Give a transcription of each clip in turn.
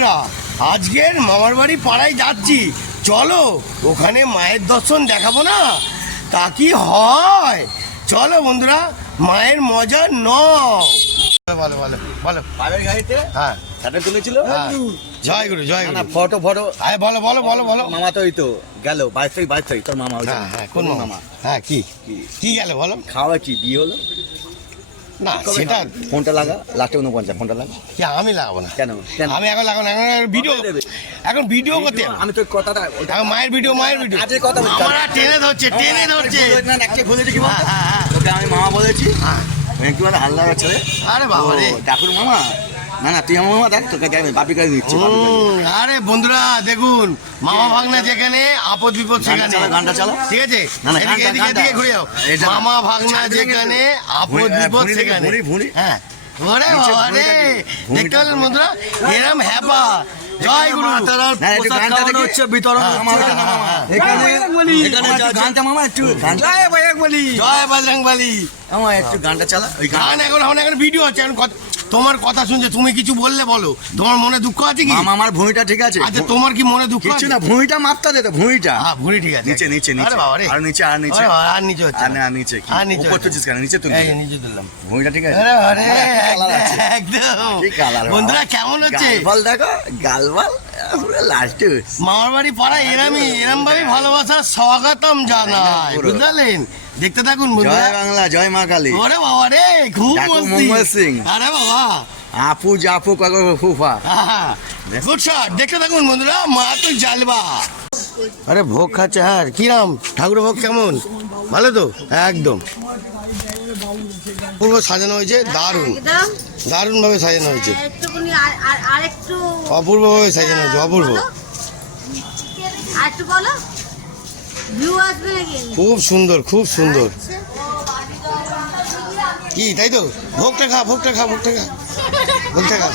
বন্ধুরা আজকের মামার বাড়ি পাড়ায় যাচ্ছি। চলো ওখানে মায়ের দর্শন দেখাবো না? তা কি হয়? চলো বন্ধুরা মায়ের মজা ন বলো বলো বলো। পাবের গাড়িতে হ্যাঁ। তুলেছিল? হ্যাঁ। জয় গুরু জয় গুরু। Photo photo. হ্যাঁ বলো বলো বলো বলো। মামা তো ওই তো গেল বাইশ তারিখ বাইশ তারিখ তোর মামা হ্যাঁ হ্যাঁ কোন মামা? হ্যাঁ কি? কি গেল বলো? খাওয়া কি বিয়ে হলো? না সেটা ফোনটা লাগা লাস্টে উনপঞ্চাশ ফোনটা লাগা। কি আমি লাগাবো না। কেন? কেন? আমি এখন লাগাবো না এখন ভিডিও দেবে? এখন ভিডিও করতে আমি তো কথাটা এখন মায়ের ভিডিও মায়ের ভিডিও আজকে কথা বলছি। আমরা টেনে ধরছে টেনে ধরছে। একটা খুলেছে কি বলতো? হ্যাঁ, হ্যাঁ, আমি মামা বলেছি। হ্যাঁ। কি বলে হাল্লা ছেলে আরে বাবা রে ঠাকুর মামা। না না তুই আমার মামা দেখ তোকে দেখ বাপি করে দিচ্ছি আরে বন্ধুরা দেখুন মামা ভাগনা যেখানে আপদ বিপদ সেখানে। গানটা চালা। ঠিক আছে? এদিকে এদিকে এদিকে ঘুরে যাও। মামা ভাগনা যেখানে আপদ বিপদ সেখানে। হ্যাঁ। ওরে নিচে বাবা রে ভুঁড়িটা কি? দেখতে পেলেন বন্ধুরা? এরম হ্যাপা। জয় গুরু। না, একটু গানটা দেখি। মামা, ওইটা না, মামা। এখানে এখানে গানটা মামা একটু গানটা জয় বজরং বলি আমার একটু গানটা চালা। ওই গান এখন এখন ভিডিও আছে এখন তোমার কথা শুনছে তুমি কিছু বললে বলো। তোমার মনে দুঃখ আছে কি? মামা আমার ভূমিটা ঠিক আছে। আচ্ছা তোমার কি মনে দুঃখ কিছু আছে? না ভূমিটা মাপটা দে তো ভূমিটা। হ্যাঁ ভুঁড়ি ঠিক আছে। নিচে নিচে নিচে। আরে বাবা রে। আর নিচে আর নিচে। আরে বাবা, আর নিচে হচ্ছে আর না। না আর নিচে কি? আর নিচে উপর হচ্ছে তুলছিস কেন? নিচে তুল এই যে নিচে দিলাম ভূমিটা ঠিক আছে? আরে আরে কালার আছে। একদম। কি কালার বন্ধুরা কেমন হচ্ছে? গালবাল দেখো গালবাল পুরো লাস্টে মামার বাড়ি পাড়া এরামই এরাম ভাবে ভালোবাসার স্বাগতম জানাই পুরো। বুঝলেন দেখতে থাকুন বন্ধুরা। জয় বাংলা জয় মা কালী। ওরে বাবা রে খুব মঙ্গল সিং। আরে বাবা। আপু জাপু কাকু ফুফা। গুড শট দেখতে থাকুন বন্ধুরা মা তো জালবা আরে ভোগ খাচ্ছে হ্যাঁ কিরাম? ঠাকুর ভোগ কেমন? ভালো তো? একদম। পূর্ব সাজানো হয়েছে দারুণ। একদম। দারুণ ভাবে সাজানো হয়েছে। একটুখানি আর আর- আর একটু অপূর্ব ভাবে সাজানো হয়েছে অপূর্ব। আর একটু বলো। খুব সুন্দর খুব সুন্দর। কি তাই তো? ভোগটা খা ভোগটা খা ভোগটা খা। ভোগটা খা।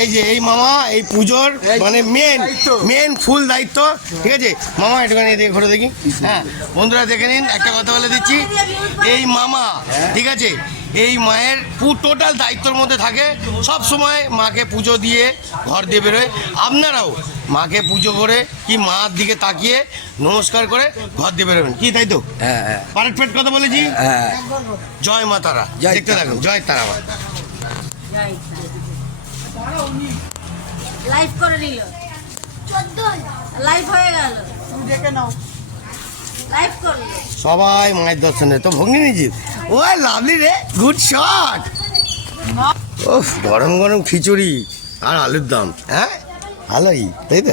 এই যে এই মামা এই পুজোর মানে মেন মেন ফুল দায়িত্ব ঠিক আছে? মামা একটুখানি এদিকে ঘুরে দেখি হ্যাঁ? বন্ধুরা দেখে নিন একটা কথা বলে দিচ্ছি। এই মামা ঠিক আছে? এই মায়ের পু টোটাল দায়িত্বর মধ্যে থাকে। সব সময় মাকে পুজো দিয়ে ঘর দিয়ে বেরোয়। আপনারাও মাকে পুজো করে কি মার দিকে তাকিয়ে নমস্কার করে ঘর দিয়ে বেরোবেন। কি তাই তো? হ্যাঁ হ্যাঁ। পারফেক্ট কথা বলেছি? হ্যাঁ। জয় মা তারা। জয় দেখতে থাকুন জয় তারা মা। লাইভ করে নিল। লাইভ হয়ে গেল। লাইভ করল সবাই মায়ের দর্শনে। তো ভঙ্গি নিয়েছিস ও লাভলি রে গুড শট ও গরম গরম খিচুড়ি আর আলুর দম। হ্যাঁ? ভালোই তাই তো?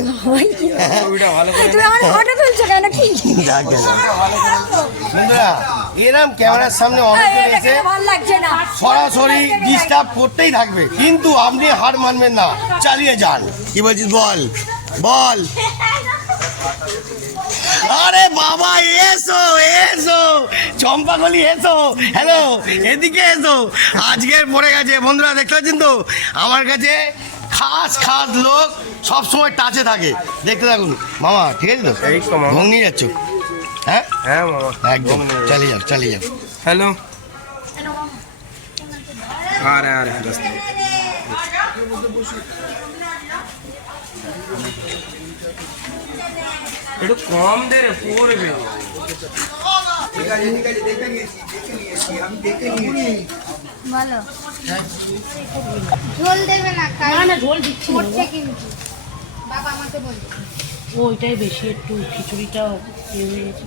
এরম ক্যামেরার সামনে এসে ভালো লাগছে না। সরাসরি ডিস্টার্ব করতেই থাকবে। কিন্তু আপনি হার মানবেন না। চালিয়ে যান। কি বলছিস বল? বল। চম্পাকলি এসো। হ্যালো এদিকে এসো। আজকের পড়ে গেছে। বন্ধুরা দেখতে পাচ্ছেন তো? আমার কাছে খাস খাস লোক সব সময় টাচে থাকে। দেখতে থাকুন। মামা ঠিক আছে তো? এই তো মামা। ভোগ নিয়ে যাচ্ছ হ্যাঁ? হ্যাঁ মামা। একদম। চালিয়ে যাও চালিয়ে যাও। হ্যালো আরে আরে রাস্তা একটু কম দে রে পড়বে বলো। ঝোল দেবে না না না ঝোল দিচ্ছি কিন্তু। বাবা আমাকে বলছে। ওইটাই বেশি একটু খিচুড়িটা ইয়ে হয়ে গেছে।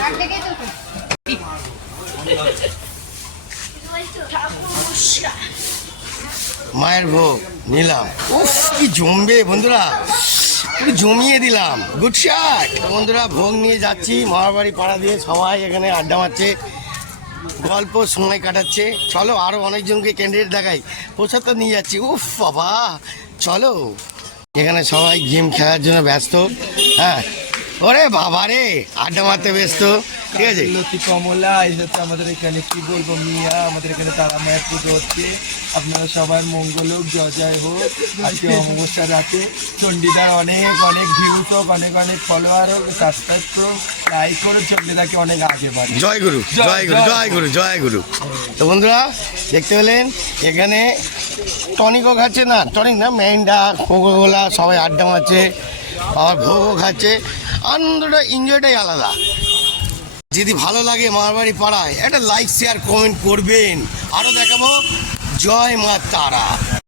আর দেখে তো তো। মায়ের ভোগ নিলাম। উফ, কি জমবে বন্ধুরা। পুরো জমিয়ে দিলাম। গুড শাট বন্ধুরা, ভোগ নিয়ে যাচ্ছি। মামার পাড়া দিয়ে সবাই এখানে আড্ডা মারছে। গল্প সময় কাটাচ্ছে। চলো আরও অনেকজনকে ক্যান্ডিডেট দেখাই। প্রসাদ তো নিয়ে যাচ্ছি। উফ, বাবা। চলো। এখানে সবাই গেম খেলার জন্য ব্যস্ত। হ্যাঁ। ওরে বাবা রে আড্ডা মারতে ব্যস্ত। ঠিক আছে? লতি কমলা হচ্ছে আমাদের এখানে কি বলব মিয়া আমাদের এখানে তারা মায়ের পুজো হচ্ছে। আপনারা সবার মঙ্গল হোক জয় জয় হোক। আজকে অমাবস্যা রাতে চণ্ডীদার অনেক অনেক ভিউজ হোক অনেক অনেক ফলোয়ার হোক সাবস্ক্রাইব করো লাইক করো চণ্ডীদাকে অনেক আগে বাড়ি। জয় গুরু জয়, গুরু জয়। গুরু জয় গুরু। তো বন্ধুরা দেখতে পেলেন এখানে টনিকও খাচ্ছে না টনিক না মেইনটা কোকোকোলা সবাই আড্ডা মারছে আবার ভোগও খাচ্ছে। আনন্দটা এনজয়টাই আলাদা। যদি ভালো লাগে মারবাড়ি পাড়ায়, একটা লাইক শেয়ার কমেন্ট করবেন। আরও দেখাবো। জয় মা তারা।